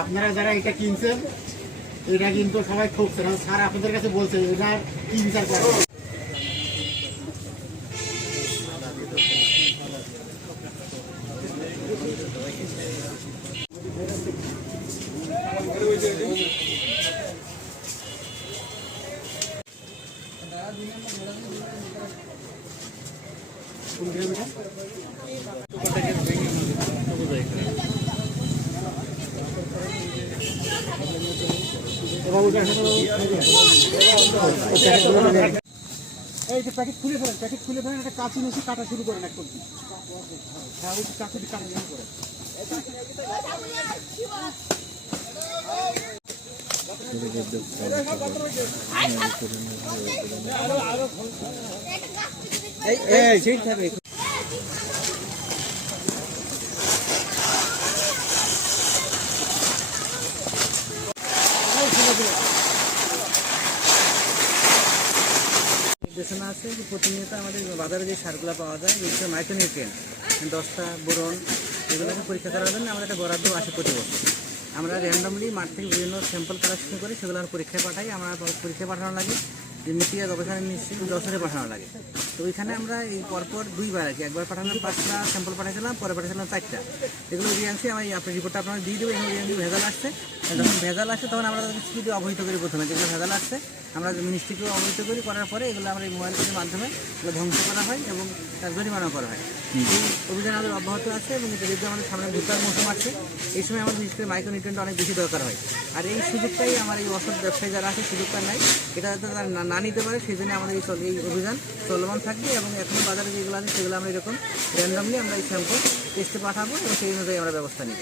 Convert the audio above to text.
আপনারা যারা এটা কিনছেন এটা কিন্তু সবাই ঠকছে না। স্যার আপনাদের কাছে বলছে এটার কি বিচার করবেন? এই যে প্যাকেট খুলে ফেলেন, প্যাকেট খুলে ফেলেন, একটা কাঁচি নিয়ে কাটা শুরু করেন এক করছি। হ্যাঁ, ওই কাঁচি কাটা শুরু করেন। নির্দেশনা আছে যে প্রতিনিয়ত আমাদের বাজারে যে সারগুলো পাওয়া যায়, বিশেষ করে মাইক্রোনিউট্রিয়েন্ট, দস্তা, বোরন, এগুলোকে পরীক্ষা করার জন্য আমাদের একটা বরাদ্দ আসে প্রতি বছর। আমরা র্যান্ডমলি মাঠ থেকে বিভিন্ন স্যাম্পল কালেকশন করে সেগুলো আমরা পরীক্ষায় পাঠাই। আমরা পরীক্ষায় পাঠানো লাগে যে মিটিয়া গবেষণা ইনস্টিটিউট যশোরে পাঠানো লাগে। তো ওইখানে আমরা এই পরপর দুইবার আর কি, একবার পাঠালাম 5টা স্যাম্পল পাঠাইছিলাম, পরে পাঠাইছিলাম 4টা। এগুলো রিয়াংসি আমি আপনার রিপোর্টটা আপনারা দিয়ে দেবো। এখানে রিয়াংসি ভেজাল আসছে, যখন ভেজাল আসে তখন আমরা তাদের স্কুলে অবহিত করি। প্রথমে যেগুলো ভেজাল আসছে আমরা মিনিস্ট্রিকেও অবহিত করি, করার পরে এগুলো আমরা এই মোবাইল ফোনের মাধ্যমে এগুলো ধ্বংস করা হয় এবং তার জরিমানাও করা হয়। এই অভিযান আমাদের অব্যাহত আছে এবং এটা যেহেতু আমাদের সামনে ভুট্টার মৌসুম আছে, এই সময় আমাদের বিশেষ করে মাইক্রোনিউট্রিয়েন্ট অনেক বেশি দরকার হয়। আর এই সুযোগটাই আমার এই অসৎ ব্যবসায়ী যারা আছে সুযোগটা নাই, এটা যাতে তারা না নিতে পারে সেই জন্য আমাদের এই অভিযান চলমান থাকবে। এবং এখনও বাজারে যেগুলো আছে সেগুলো আমরা এরকম র্যান্ডমলি আমরা এই স্যাম্পল টেস্টে পাঠাবো এবং সেই অনুযায়ী আমরা ব্যবস্থা নিব।